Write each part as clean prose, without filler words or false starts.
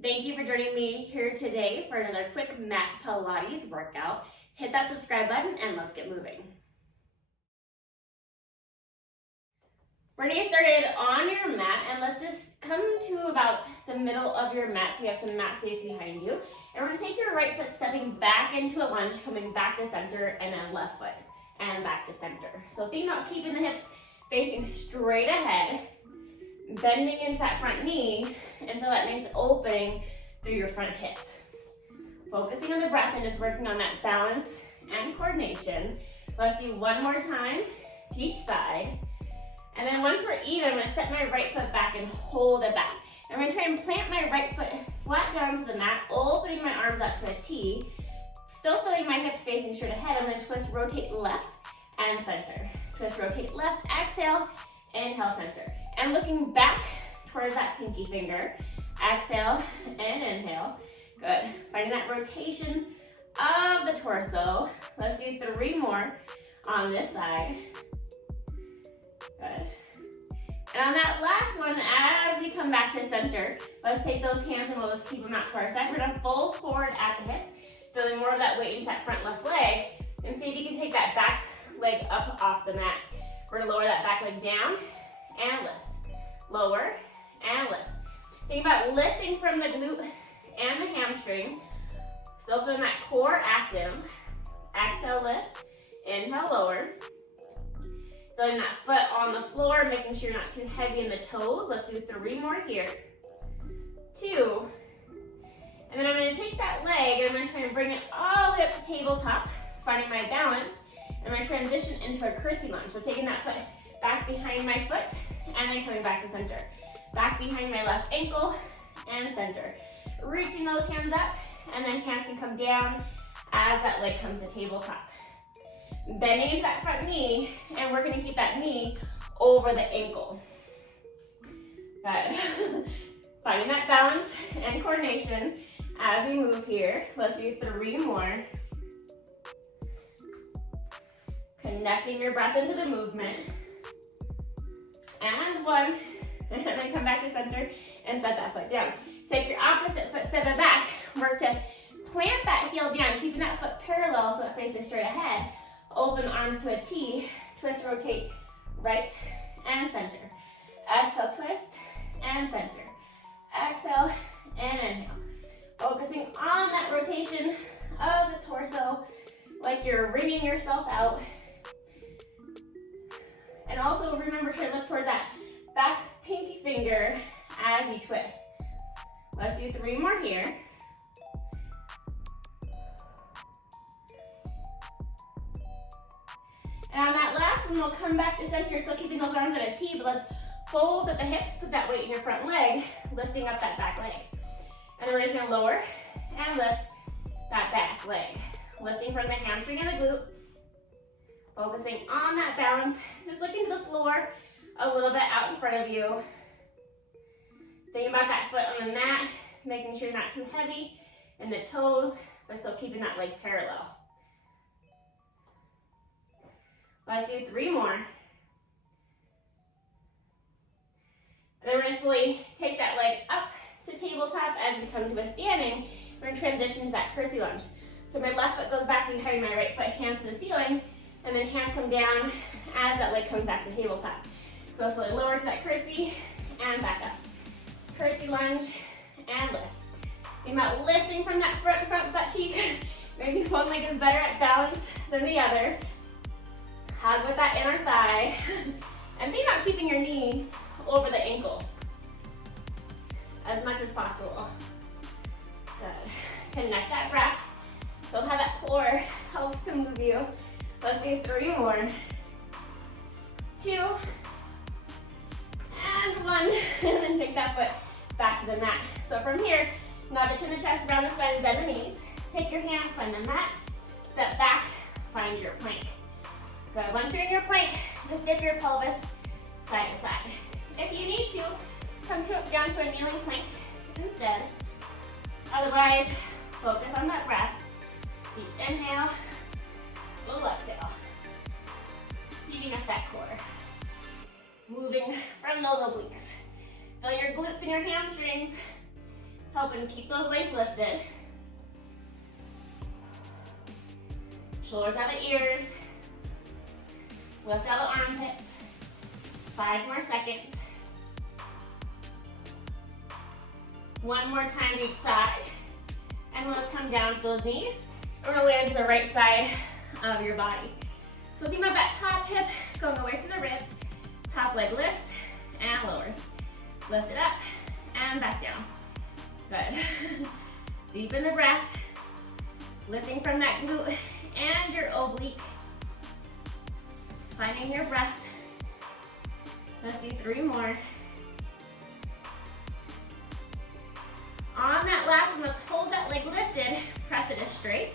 Thank you for joining me here today for another quick mat Pilates workout. Hit that subscribe button and let's get moving. We're gonna get started on your mat, and let's just come to about the middle of your mat so you have some mat space behind you. And we're gonna take your right foot stepping back into a lunge, coming back to center, and then left foot and back to center. So think about keeping the hips facing straight ahead, bending into that front knee until that nice opening through your front hip. Focusing on the breath and just working on that balance and coordination. Let's do one more time to each side. And then once we're even, I'm gonna step my right foot back and hold it back. I'm gonna try and plant my right foot flat down to the mat, opening my arms out to a T, still feeling my hips facing straight ahead. I'm gonna twist, rotate left and center. Twist, rotate left, exhale, inhale, center. And looking back towards that pinky finger, exhale and inhale. Good. Finding that rotation of the torso. Let's do 3 more on this side. Good. And on that last one, as we come back to center, let's take those hands and we'll just keep them out to our side. We're gonna fold forward at the hips, feeling more of that weight into that front left leg, and see if you can take that back leg up off the mat. We're gonna lower that back leg down and lift. Lower and lift. Think about lifting from the glute and the hamstring. Still feeling that core active. Exhale, lift. Inhale, lower. Feeling that foot on the floor, making sure you're not too heavy in the toes. Let's do 3 more here. 2. And then I'm gonna take that leg and I'm gonna try and bring it all the way up to tabletop, finding my balance. I'm gonna transition into a curtsy lunge. So taking that foot back behind my foot and then coming back to center. Back behind my left ankle and center. Reaching those hands up, and then hands can come down as that leg comes to tabletop. Bending into that front knee, and we're gonna keep that knee over the ankle. Good. Finding that balance and coordination as we move here. Let's do 3 more. Connecting your breath into the movement. And 1. And then come back to center and set that foot down. Take your opposite foot, set it back. Work to plant that heel down, keeping that foot parallel so it faces straight ahead. Open arms to a T, twist, rotate, right and center. Exhale, twist and center. Exhale and inhale. Focusing on that rotation of the torso, like you're wringing yourself out. And also remember to look towards that back pinky finger as you twist. Let's do 3 more here. And on that last one, we'll come back to center, still keeping those arms at a T, but let's fold at the hips, put that weight in your front leg, lifting up that back leg. And then we're just gonna lower and lift that back leg. Lifting from the hamstring and the glute. Focusing on that balance, just looking to the floor a little bit out in front of you. Thinking about that foot on the mat, making sure you're not too heavy in the toes, but still keeping that leg parallel. Let's do 3 more. And then we're gonna slowly take that leg up to tabletop as we come to a standing. We're gonna transition to that curtsy lunge. So my left foot goes back behind my right foot, hands to the ceiling, and then hands come down as that leg comes back to tabletop. So slowly lower to that curtsy and back up. Curtsy lunge and lift. Think about lifting from that front butt cheek. Maybe one leg is better at balance than the other. Hug with that inner thigh. And think about keeping your knee over the ankle as much as possible. Good. Connect that breath. Still have that core, helps to move you. Let's do 3 more. 2. And 1. And then take that foot back to the mat. So from here, nod the chin and chest, round the spine, bend the knees. Take your hands, find the mat. Step back, find your plank. Good. Once you're in your plank, just dip your pelvis side to side. If you need to, come down to a kneeling plank instead. Otherwise, focus on that breath. Deep inhale, little exhale. Heating up that core. Moving from those obliques. Feel your glutes and your hamstrings Helping keep those legs lifted. Shoulders out of ears. Lift out the armpits. 5 more seconds. One more time to each side. And let's come down to those knees. We're gonna land to the right side of your body. So think about that top hip going away from the ribs. Top leg lifts and lowers. Lift it up and back down. Good. Deepen the breath. Lifting from that glute and your oblique. Finding your breath. Let's do 3 more. On that last one, let's hold that leg lifted, press it as straight,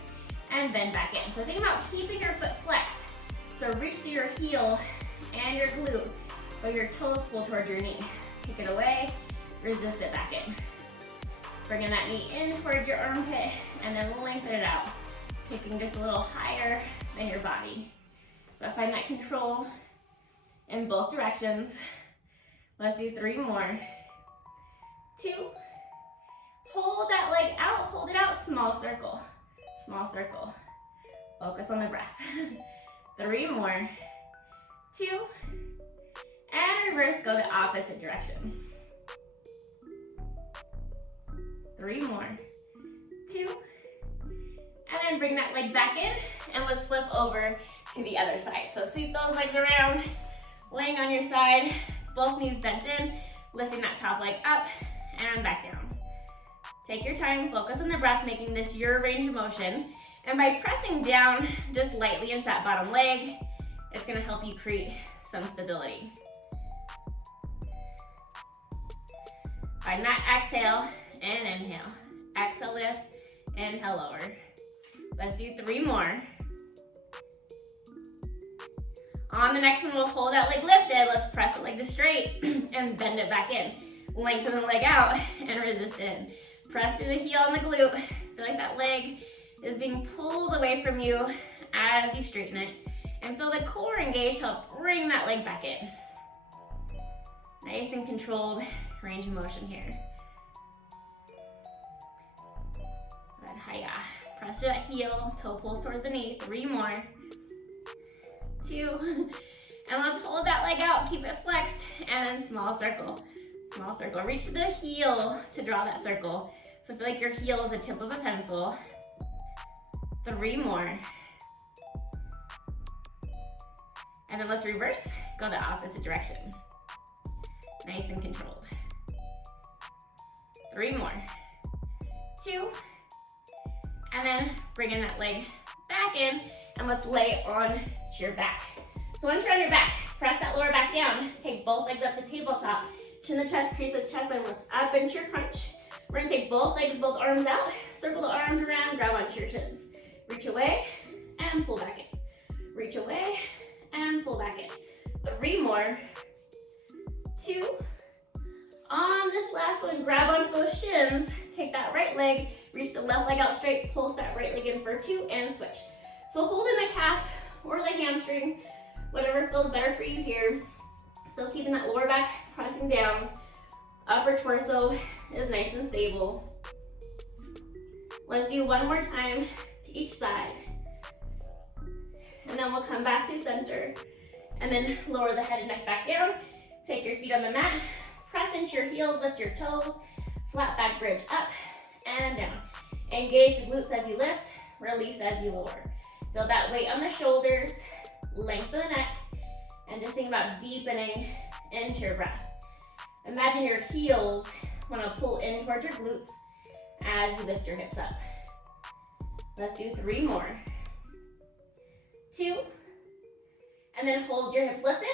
and bend back in. So think about keeping your foot flexed. So reach through your heel and your glute, but your toes pull towards your knee. Kick it away, resist it back in. Bringing that knee in towards your armpit, and then lengthen it out. Kicking just a little higher than your body. But find that control in both directions. Let's do 3 more. 2. Hold that leg out, hold it out, small circle. Small circle. Focus on the breath. 3 more. 2. And reverse, go the opposite direction. 3 more. 2. And then bring that leg back in, and let's flip over to the other side. So sweep those legs around, laying on your side, both knees bent in, lifting that top leg up and back down. Take your time, focus on the breath, making this your range of motion. And by pressing down just lightly into that bottom leg, it's gonna help you create some stability. Find that exhale and inhale. Exhale, lift, inhale, lower. Let's do 3 more. On the next one, we'll hold that leg lifted. Let's press the leg to straight and bend it back in. Lengthen the leg out and resist in. Press through the heel and the glute. Feel like that leg is being pulled away from you as you straighten it. And feel the core engaged to help bring that leg back in. Nice and controlled range of motion here. Good, hiya. Press through that heel, toe pulls towards the knee. 3 more. 2. And let's hold that leg out, keep it flexed, and then small circle. Small circle. Reach to the heel to draw that circle. So feel like your heel is the tip of a pencil. 3 more. And then let's reverse, go the opposite direction. Nice and controlled. 3 more. 2. And then bring in that leg back in, and let's lay on to your back. So once you're on your back, press that lower back down. Take both legs up to tabletop. Chin the chest, crease the chest line, lift up into your crunch. We're gonna take both legs, both arms out. Circle the arms around, grab onto your shins. Reach away and pull back in. Reach away and pull back in. 3 more. 2. On this last one, grab onto those shins. Take that right leg, reach the left leg out straight, pulse that right leg in for 2, and switch. So hold in the calf or the hamstring, whatever feels better for you here. Still keeping that lower back pressing down. Upper torso is nice and stable. Let's do 1 more time to each side. And then we'll come back through center. And then lower the head and neck back down. Take your feet on the mat. Press into your heels, lift your toes. Flat back bridge up and down. Engage the glutes as you lift. Release as you lower. Feel that weight on the shoulders. Lengthen the neck. And just think about deepening into your breath. Imagine your heels want to pull in towards your glutes as you lift your hips up. Let's do 3 more. 2. And then hold your hips lifted.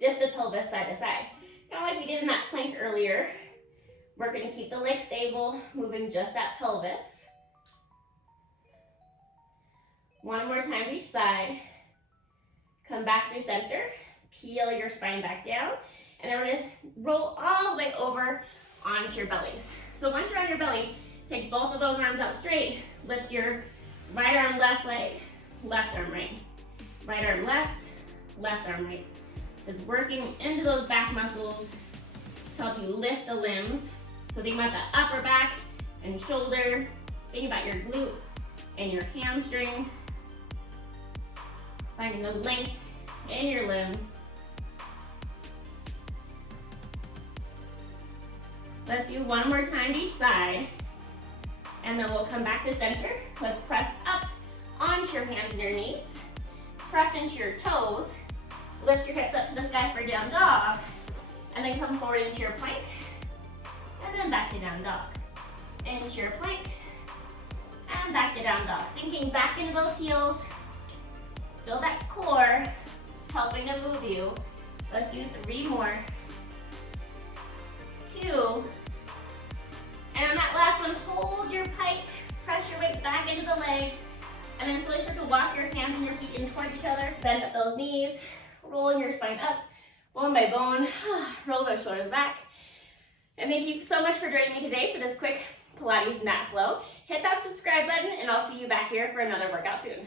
Dip the pelvis side to side. Kind of like we did in that plank earlier. We're going to keep the legs stable, moving just that pelvis. 1 more time to each side. Come back through center. Peel your spine back down. And then we're going to roll all the way over onto your bellies. So once you're on your belly, take both of those arms out straight. Lift your right arm, left leg, left arm, right. Right arm, left arm, right. Just working into those back muscles to help you lift the limbs. So think about the upper back and shoulder. Think about your glute and your hamstring. Finding the length in your limbs. Let's do one more time to each side. And then we'll come back to center. Let's press up onto your hands and your knees. Press into your toes. Lift your hips up to the sky for down dog. And then come forward into your plank. And then back to down dog. Into your plank. And back to down dog. Sinking back into those heels. Feel that core helping to move you. Let's do 3 more. 2. And on that last one, hold your pike. Press your weight back into the legs. And then slowly start to walk your hands and your feet in toward each other. Bend at those knees. Rolling your spine up, bone by bone. Roll those shoulders back. And thank you so much for joining me today for this quick Pilates mat flow. Hit that subscribe button and I'll see you back here for another workout soon.